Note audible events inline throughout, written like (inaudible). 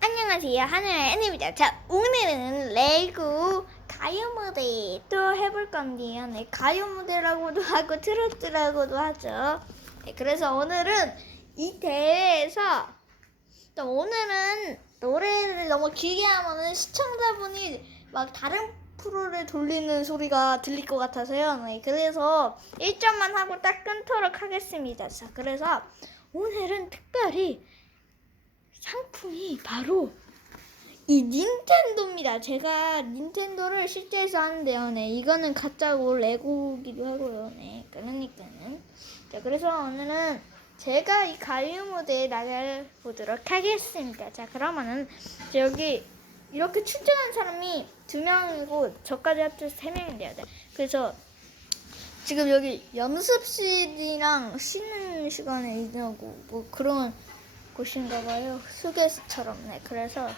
안녕하세요. 하늘의 애니입니다. 자, 오늘은 레고 가요 무대 또 해볼 건데요. 네, 가요 무대라고도 하고 트로트라고도 하죠. 네, 그래서 오늘은 이 대회에서 또 오늘은 노래를 너무 길게 하면은 시청자분이 막 다른 프로를 돌리는 소리가 들릴 것 같아서요. 네, 그래서 1점만 하고 딱 끊도록 하겠습니다. 자, 그래서 오늘은 특별히 상품이 바로 이 닌텐도입니다. 제가 닌텐도를 실제에서 하는데요. 네, 이거는 가짜고 레고기도 하고요. 네, 그러니까는. 자, 그래서 오늘은 제가 이 가요 무대에 나가보도록 하겠습니다. 자, 그러면은 여기 이렇게 출전한 사람이 두 명이고 저까지 합쳐서 세 명인데요. 네. 그래서 지금 여기 연습실이랑 쉬는 시간에 있냐고 뭐 그런 곳인가 봐요. 휴게소처럼. 네. 그래서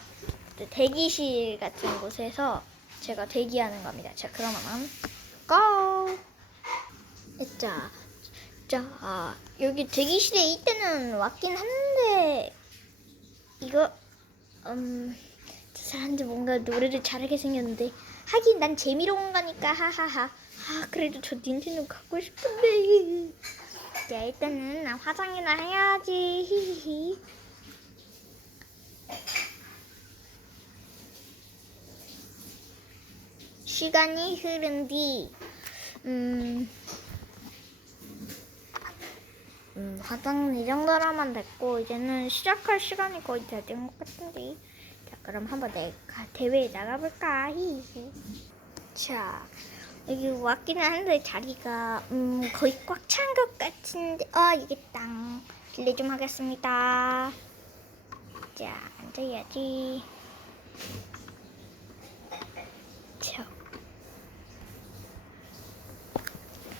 대기실 같은 곳에서 제가 대기하는 겁니다. 자, 그러면 고! 자, 자, 아, 여기 대기실에 이때는 왔긴 한데 이거 음, 저 사람들 뭔가 노래를 잘하게 생겼는데 하긴 난 재미로 온 거니까 하하하. 아, 그래도 저 닌텐도 갖고 싶은데. 자, 일단은 나 화장이나 해야지. 히히히. 시간이 흐른 뒤, 음, 음, 화장은 이 정도로만 됐고, 이제는 시작할 시간이 거의 다 된 것 같은데. 자, 그럼 한번 내가 대회에 나가볼까? 히히. 자, 여기 왔기는 한데 자리가, 음, 거의 꽉 찬 것 같은데, 어, 이게 땅. 실례 좀 하겠습니다. 자, 앉아야지. 자,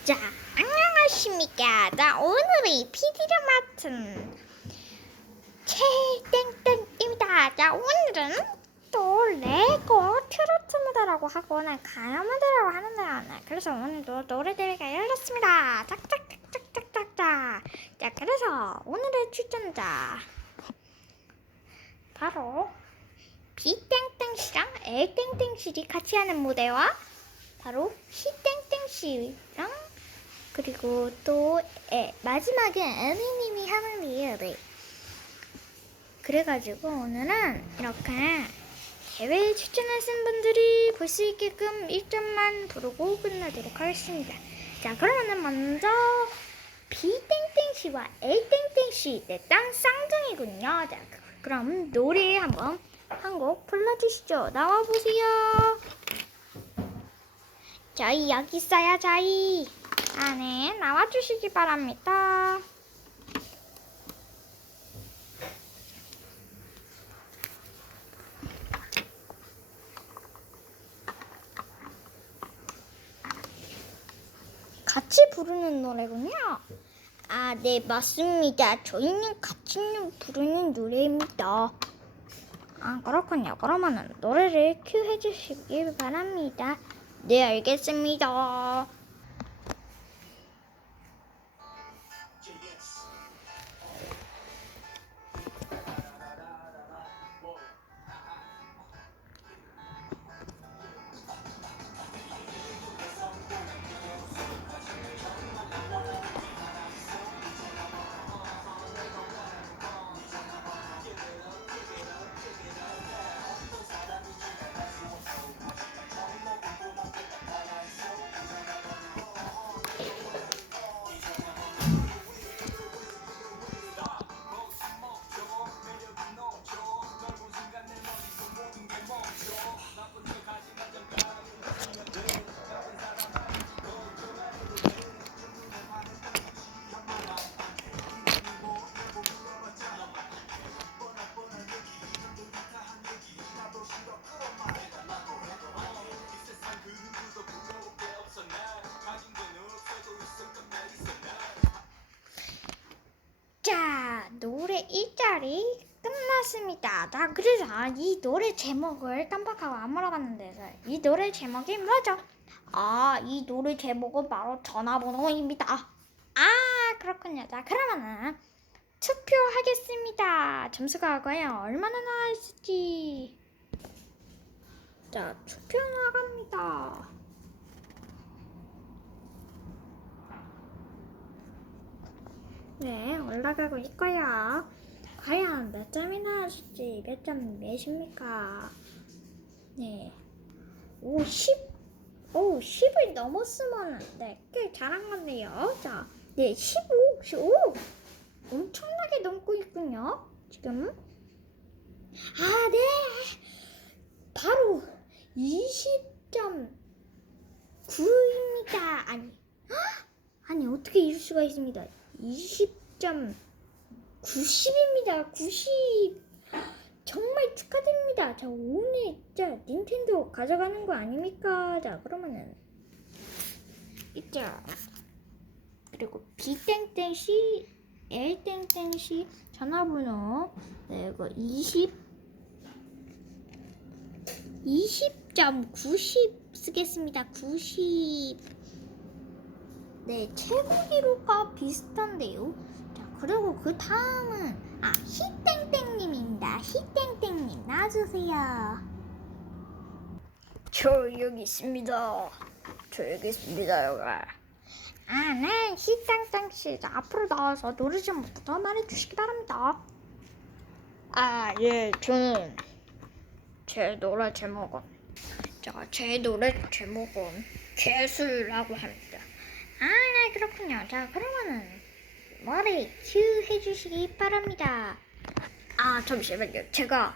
자, 안녕하십니까. 나 오늘의 PD를 맡은 최땡땡입니다. 자, 오늘은 또 레고 트로트 무대라고 난 가요 무대라고 하는데요. 네, 그래서 오늘도 노래 대회가 열렸습니다. 짝짝짝짝짝짝. 자, 그래서 오늘의 출전자 바로 B땡땡 씨랑 L땡땡 씨이 같이 하는 무대와 바로 C땡땡 씨랑 그리고 또 에, 마지막에 애미님이 하는 리얼을 그래가지고 오늘은 이렇게 대회에 출전하신 분들이 볼 수 있게끔 1점만 부르고 끝나도록 하겠습니다. 자 그러면은 먼저 B땡땡 씨와 A땡땡 씨, 네, 땅 쌍둥이군요. 자 그- 그럼 노래 한번 한 곡 불러주시죠. 나와보세요. 저희 여기 있어요, 저희. 안에 나와주시기 바랍니다. 같이 부르는 노래군요. 아, 네, 맞습니다. 저희는 같이 부르는 노래입니다. 아, 그렇군요. 그러면은 노래를 큐 해주시길 바랍니다. 네, 알겠습니다. 1절이 끝났습니다. 나 그래서 아, 이 노래 제목을 깜빡하고 안 물어봤는데 이 노래 제목이 뭐죠? 아, 이 노래 제목은 바로 전화번호입니다. 아, 그렇군요. 자, 그러면은 투표하겠습니다. 점수가 과연 얼마나 나왔을지. 자, 투표 나갑니다. 네, 올라가고 있고요. 과연 몇 점이 나왔을지 몇 점 몇입니까? 네. 오, 10. 오, 10을 넘었으면 네, 꽤 잘한 건데요. 자, 네, 15. 15. 엄청나게 넘고 있군요. 지금. 아, 네. 바로 20.9입니다. 아니. 헉! 아니, 어떻게 이럴 수가 있습니다. 20.90입니다. 90. 정말 축하드립니다. 자, 오늘 진짜 닌텐도 가져가는 거 아닙니까? 자, 그러면은 있죠. 그리고 B땡땡C, L땡땡C 전화번호 네, 이거 20 20.90 쓰겠습니다. 90. 네, 최고 기록과 비슷한데요. 자, 그리고 그 다음은 아, 히땡땡님입니다. 히땡땡님 나와주세요. 저 여기 있습니다. 저 여기 있습니다, 여기. 아, 네, 히땡땡씨. 자, 앞으로 나와서 노래 좀 부터 말해주시기 바랍니다. 아, 예, 저는 제 노래 제목은 자, 제 노래 제목은 개수라고 합니다. 아, 네, 그렇군요. 자, 그러면은 머리 큐 해주시기 바랍니다. 아, 잠시만요. 제가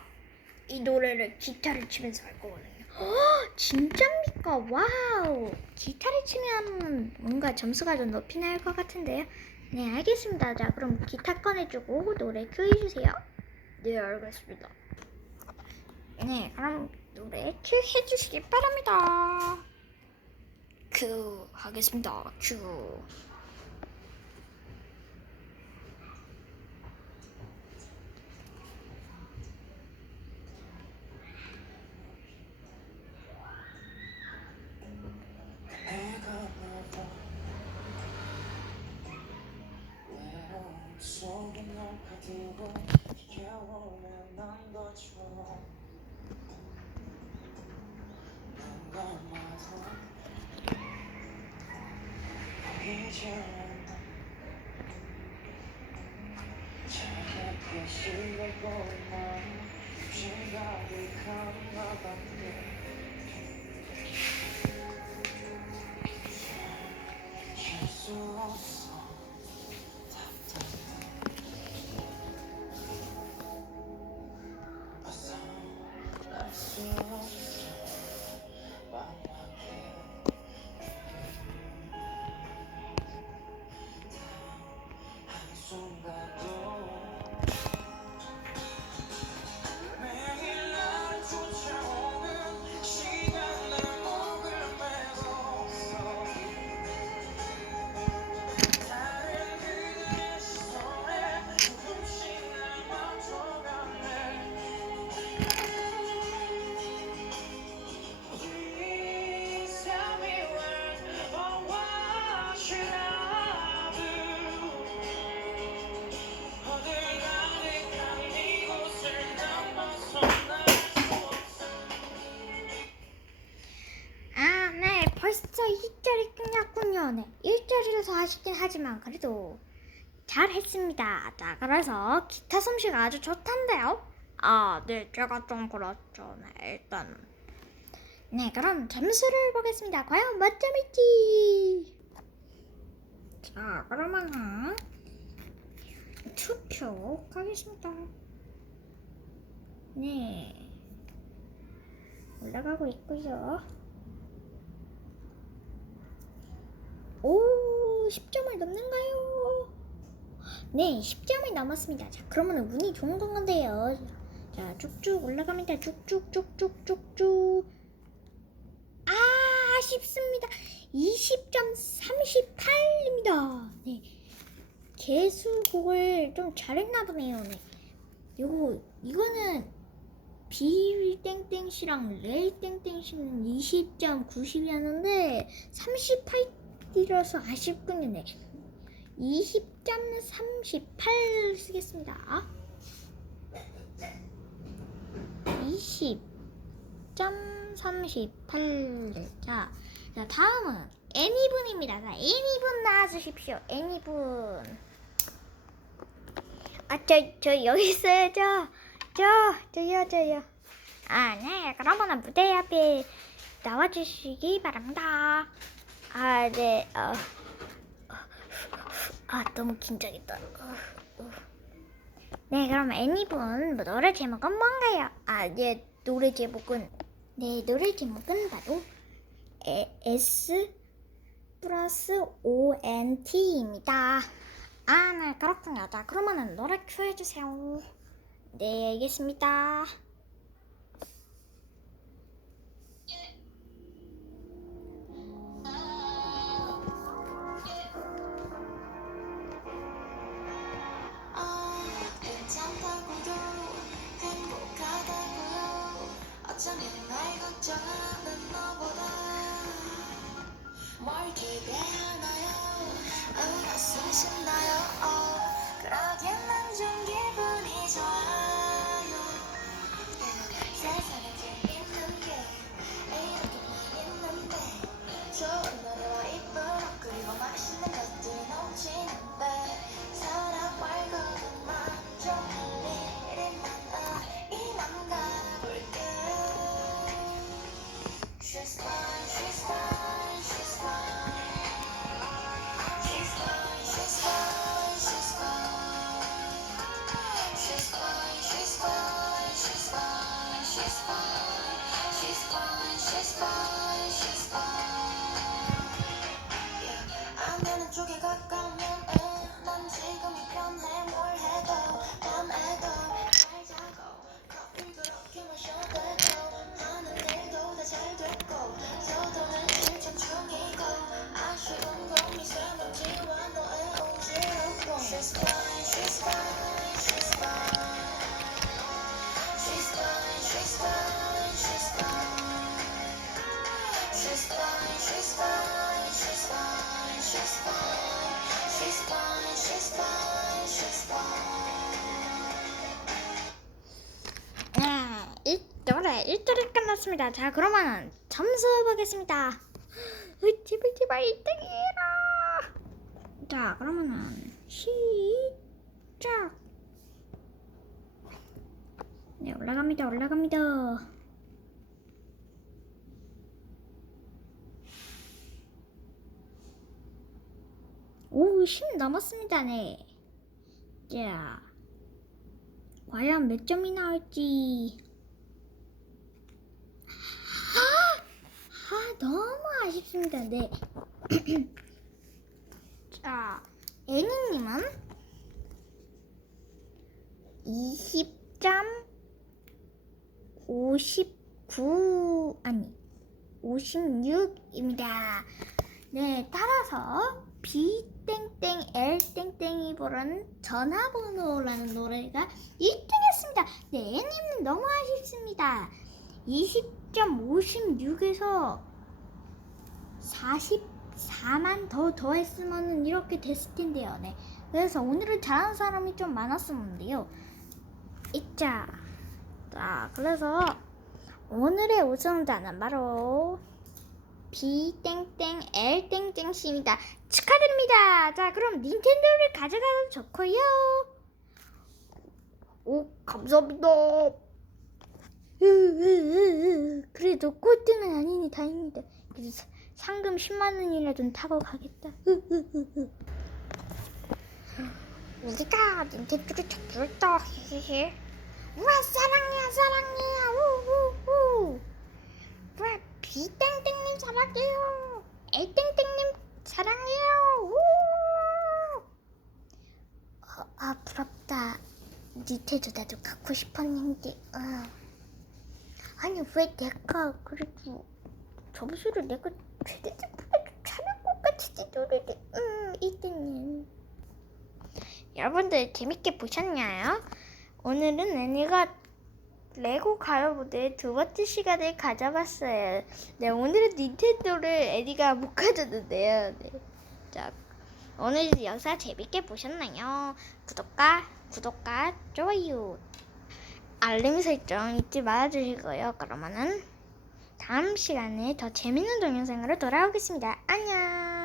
이 노래를 기타를 치면서 할 거거든요. 어, 진짜입니까? 와우. 기타를 치면 뭔가 점수가 좀 높이 날것 같은데요. 네, 알겠습니다. 자, 그럼 기타 꺼내주고 노래 큐 해주세요. 네, 알겠습니다. 네, 그럼 노래 큐 해주시기 바랍니다. 큐 하겠습니다. 큐. 속에 녹아들고 겨울에 남겨줘 난 감아서 이제 차갑게 식어보만 자, 그래서 기타 솜씨가 아주 좋단데요. 아, 네, 제가 좀 그렇죠. 네, 일단 네, 그럼 점수를 보겠습니다. 과연 몇 점일지. 자, 그러면은 투표 가겠습니다. 네, 올라가고 있고요. 오, 10점을 넘는가요? 네, 10점을 넘었습니다. 자, 그러면 운이 좋은 건데요. 자, 쭉쭉 올라갑니다. 쭉쭉쭉쭉쭉쭉. 아, 아쉽습니다. 20.38입니다. 네. 개수 곡을 좀 잘했나 보네요. 네. 요거, 이거는 비땡땡 씨랑 레이 땡땡 씨는 20.90이었는데 38이라서 아쉽군요. 네. 20.38 쓰겠습니다. 20.38. 자, 자 다음은 애니분입니다. 자, 애니분 나와주십시오. 애니분. 아, 저, 저 여기 있어요. 저, 저, 저요, 저요. 아, 네. 그러면은 무대 앞에 나와주시기 바랍니다. 아, 네. 어. 아, 너무 긴장했다. 어, 어. 네, 그럼 애니분 뭐 노래 제목은 뭔가요? 아, 네, 노래 제목은 네, 노래 제목은 바로 에, S 플러스 O N T입니다. 아, 네, 그렇군요. 자, 그러면은 노래 큐 해주세요. 네, 알겠습니다. 노래 1절이 끝났습니다. 자, 그러면 점수 보겠습니다. 으, 제발 제발 1등이라. 자, 그러면은 시작. 네, 올라갑니다. 올라갑니다. 오, 10 넘었습니다. 네. 자, 과연 몇 점이 나올지. 아, 아 너무 아쉽습니다. 네. (clears throat) 자, 애니님은 20.59 아니 56입니다. 네, 따라서 B 땡땡 L 땡땡이 부른 전화번호라는 노래가 1등했습니다. 네, 애님은 너무 아쉽습니다. 20.56에서 44만 더 더했으면 이렇게 됐을 텐데요. 네. 그래서 오늘은 잘하는 사람이 좀 많았었는데요. 있자. 자, 그래서 오늘의 우승자는 바로 B 땡땡 L 땡땡 씨입니다. 축하드립니다. 자, 그럼 닌텐도를 가져가도 좋고요. 오, 감사합니다. 으, 으, 으, 으. 그래도 꼴등은 아니니 다행이다. 그래서 사- 상금 10만 원이라도 타고 가겠다. 우리가 닌텐도를 쳤다. 헤헤헤. 우와 사랑해요 사랑해요 우우우. 우와 비땡땡님 사랑해요. 애땡땡님 사랑해요. 우. 어, 아 부럽다. 닌텐도 나도 갖고 싶었는데. 어. 아니 왜 내가 그래도 점수를 내가 최대점보다 잘할 것 같지 노래를 음 이등님 여러분들 재밌게 보셨나요? 오늘은 애니가 레고 가요 무대 두 번째 시간을 가져봤어요. 네 오늘은 닌텐도를 애니가 못 가졌는데요. 네. 자 오늘도 영상 재밌게 보셨나요? 구독과 구독과 좋아요 알림 설정 잊지 말아주시고요. 그러면은 다음 시간에 더 재밌는 동영상으로 돌아오겠습니다. 안녕.